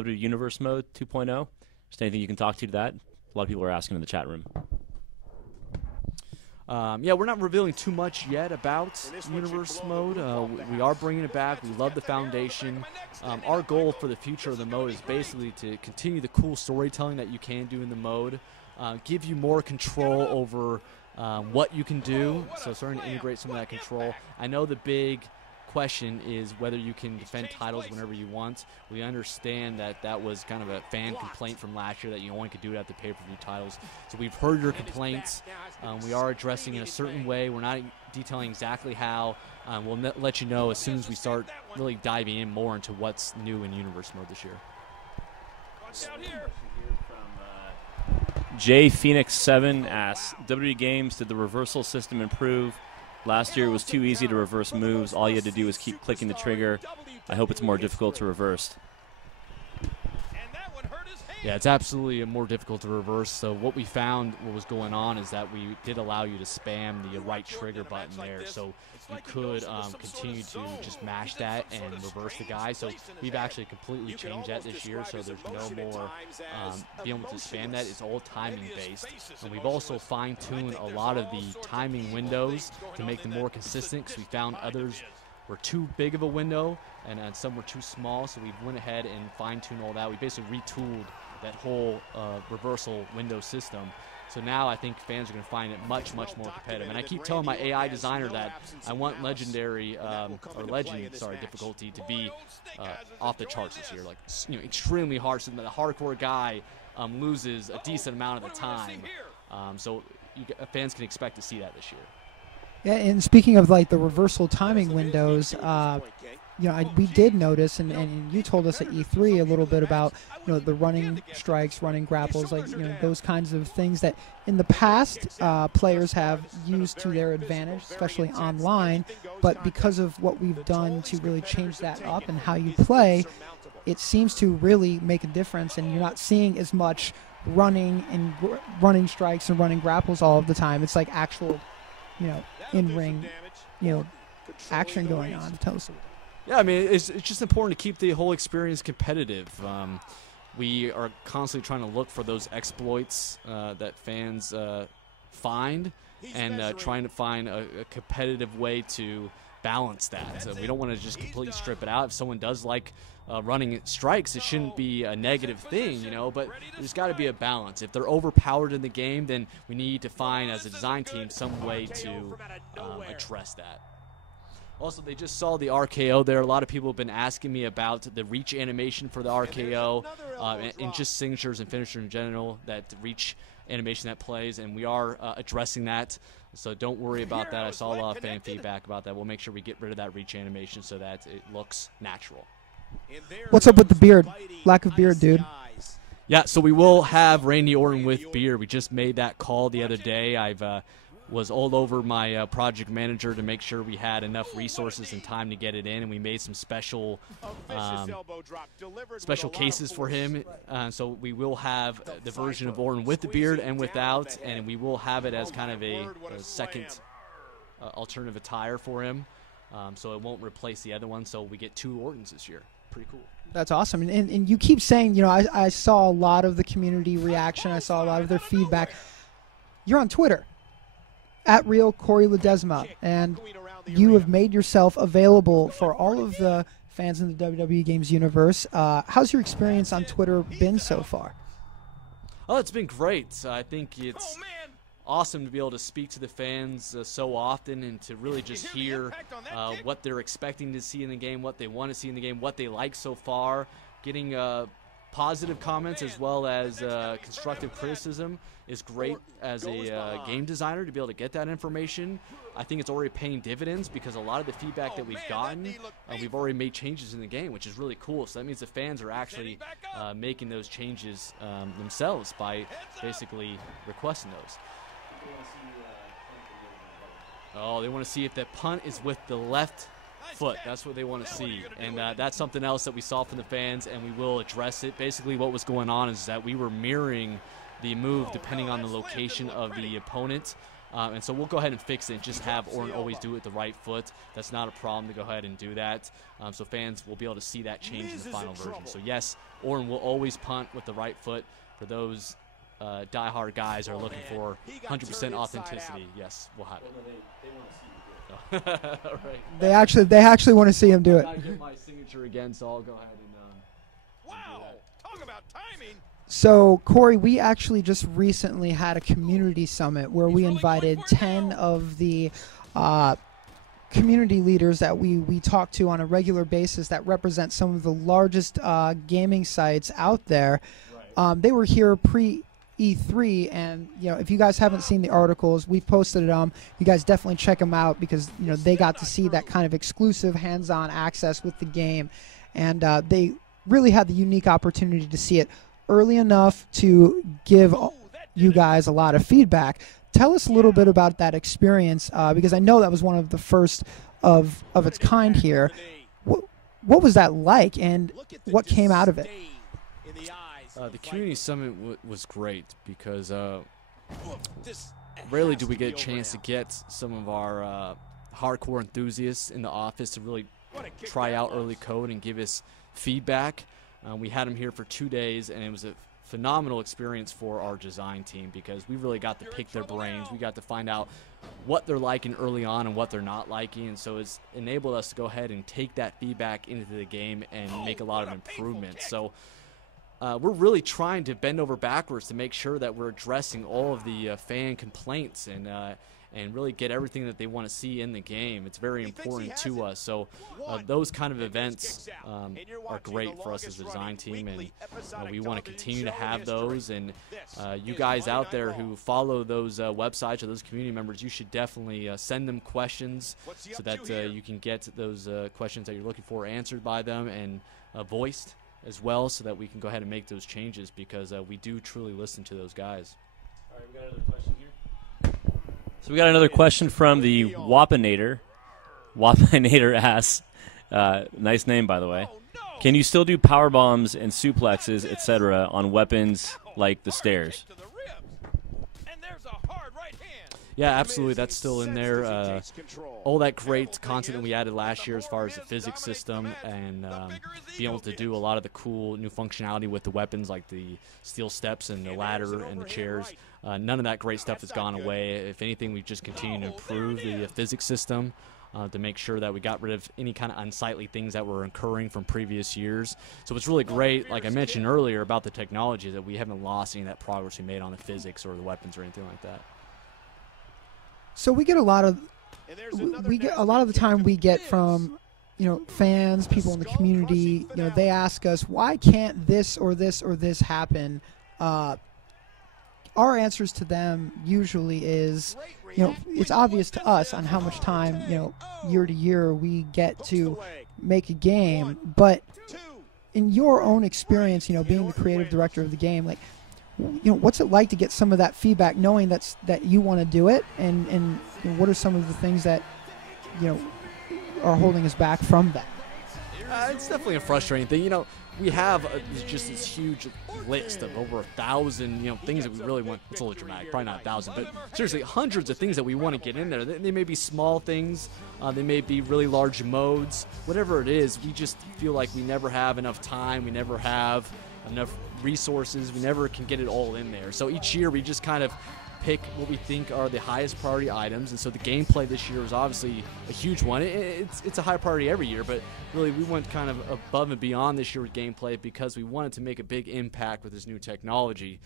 WWE Universe Mode 2.0? Just anything you can talk to that? A lot of people are asking in the chat room. Yeah, we're not revealing too much yet about Universe Mode. We are bringing it back. We love the foundation. Our goal for the future of the mode is basically to continue the cool storytelling that you can do in the mode, give you more control over what you can do, so starting to integrate some of that control. I know the big question is whether you can defend titles whenever you want. We understand that that was kind of a fan complaint from last year, that you only could do it at the pay-per-view titles. So we've heard your complaints. We are addressing in a certain way. We're not detailing exactly how. We'll let you know as soon as we start really diving in more into what's new in Universe Mode this year. J Phoenix 7 asks, WWE Games, did the reversal system improve? Last year it was too easy to reverse moves. All you had to do was keep clicking the trigger. I hope it's more difficult to reverse. Yeah, it's absolutely more difficult to reverse. So what we found, what was going on, is that we did allow you to spam the right trigger button there. So you could continue to just mash that and reverse the guy. So we've actually completely changed that this year. So there's no more being able to spam that. It's all timing based. And we've also fine-tuned a lot of the timing windows to make them more consistent, because we found others were too big of a window and some were too small. So we went ahead and fine-tuned all that. We basically retooled that whole reversal window system. So now I think fans are going to find it much, much more competitive. And I keep telling my AI designer that I want legendary difficulty to be off the charts this year, like extremely hard, so that the hardcore guy loses a decent amount of the time. So fans can expect to see that this year. Yeah, and speaking of like the reversal timing windows, we did notice, and you told us at E3 a little bit about the running strikes, running grapples, like those kinds of things that in the past players have used to their advantage, especially online. But because of what we've done to really change that up and how you play, it seems to really make a difference, and you're not seeing as much running and running strikes and running grapples all of the time. It's like actual, in-ring, action going on. Tell us. Yeah, I mean, it's just important to keep the whole experience competitive. We are constantly trying to look for those exploits that fans find, and trying to find a competitive way to balance that. We don't want to just completely strip it out. If someone does like running strikes, it shouldn't be a negative thing, but there's got to be a balance. If they're overpowered in the game, then we need to find, as a design team, some way to address that. Also, they just saw the RKO there. A lot of people have been asking me about the reach animation for the RKO, and just signatures and finishers in general, that reach animation that plays, and we are addressing that. So don't worry about that. I saw a lot of fan feedback about that. We'll make sure we get rid of that reach animation so that it looks natural. What's up with the beard? Lack of beard, dude. Yeah, so we will have Randy Orton with beard. We just made that call the other day. I've was all over my project manager to make sure we had enough resources and time to get it in, and we made some special cases for him. So we will have the version of Orton with the beard and without, and we will have it as kind of a second alternative attire for him. So it won't replace the other one, so we get two Ortons this year. Pretty cool. That's awesome. And you keep saying, I saw a lot of the community reaction. I saw a lot of their feedback. You're on Twitter, at Real Corey Ledesma, and you have made yourself available for all of the fans in the WWE Games universe. How's your experience on Twitter been so far? Oh, it's been great. I think it's awesome to be able to speak to the fans so often, and to really just hear what they're expecting to see in the game, what they want to see in the game, what they like so far. Getting positive comments as well as constructive criticism is great as a game designer, to be able to get that information. I think it's already paying dividends, because a lot of the feedback that we've gotten, we've already made changes in the game, which is really cool. So that means the fans are actually making those changes themselves by basically requesting those. Oh, they want to see if that punt is with the left foot. That's what they want to see, and that's something else that we saw from the fans, and we will address it. Basically, what was going on is that we were mirroring the move depending on the location of the opponent. And so we'll go ahead and fix it and just have Orton always do it with the right foot. That's not a problem to go ahead and do that. So fans will be able to see that change in the final version. So yes, Orton will always punt with the right foot. For those diehard guys who are looking for 100% authenticity, yes, we'll have it. Right. They actually want to see him do it. I get my signature again, so I'll go ahead and wow, talk about timing. So, Corey, we actually just recently had a community summit where we invited 10 of the community leaders that we talk to on a regular basis that represent some of the largest gaming sites out there. Right. They were here pre-E3, and if you guys haven't seen the articles, we've posted them. You guys definitely check them out because they got to see that kind of exclusive hands-on access with the game, and they really had the unique opportunity to see it early enough to give you guys a lot of feedback. Tell us a little bit about that experience, because I know that was one of the first of its kind here. What was that like, and what came out of it? The community summit was great because rarely do we get a chance to get some of our hardcore enthusiasts in the office to really try out early code and give us feedback. We had them here for 2 days, and it was a phenomenal experience for our design team because we really got to pick their brains. We got to find out what they're liking early on and what they're not liking, and so it's enabled us to go ahead and take that feedback into the game and make a lot of improvements. So we're really trying to bend over backwards to make sure that we're addressing all of the fan complaints and really get everything that they want to see in the game. It's very important to us. So those kind of events are great for us as a design team, and we want to continue to have those. And you guys out there who follow those websites or those community members, you should definitely send them questions so that you can get those questions that you're looking for answered by them and voiced as well, so that we can go ahead and make those changes, because we do truly listen to those guys. All right, we got another question here. So we got another question from the Wapinator. Wapinator asks, nice name, by the way. Can you still do power bombs and suplexes, etc., on weapons like the stairs? Yeah, absolutely. That's still in there. All that great content that we added last year as far as the physics system and being able to do a lot of the cool new functionality with the weapons like the steel steps and the ladder and the chairs. None of that great stuff has gone away. If anything, we've just continued to improve the physics system to make sure that we got rid of any kind of unsightly things that were occurring from previous years. So it's really great, like I mentioned earlier, about the technology, that we haven't lost any of that progress we made on the physics or the weapons or anything like that. So we get a lot of the time we get from fans, people in the community. They ask us, why can't this or this or this happen? Our answers to them usually is, it's obvious to us on how much time year to year we get to make a game, but in your own experience, being the creative director of the game, like, what's it like to get some of that feedback, knowing that you want to do it, and what are some of the things that are holding us back from that? It's definitely a frustrating thing. We have just this huge list of over 1,000 things that we really want. It's a little dramatic, probably not 1,000, but seriously, hundreds of things that we want to get in there. They may be small things, they may be really large modes, whatever it is. We just feel like we never have enough time, we never have enough resources, we never can get it all in there. So each year we just kind of pick what we think are the highest priority items, and so the gameplay this year is obviously a huge one. It's a high priority every year, but really we went kind of above and beyond this year with gameplay because we wanted to make a big impact with this new technology.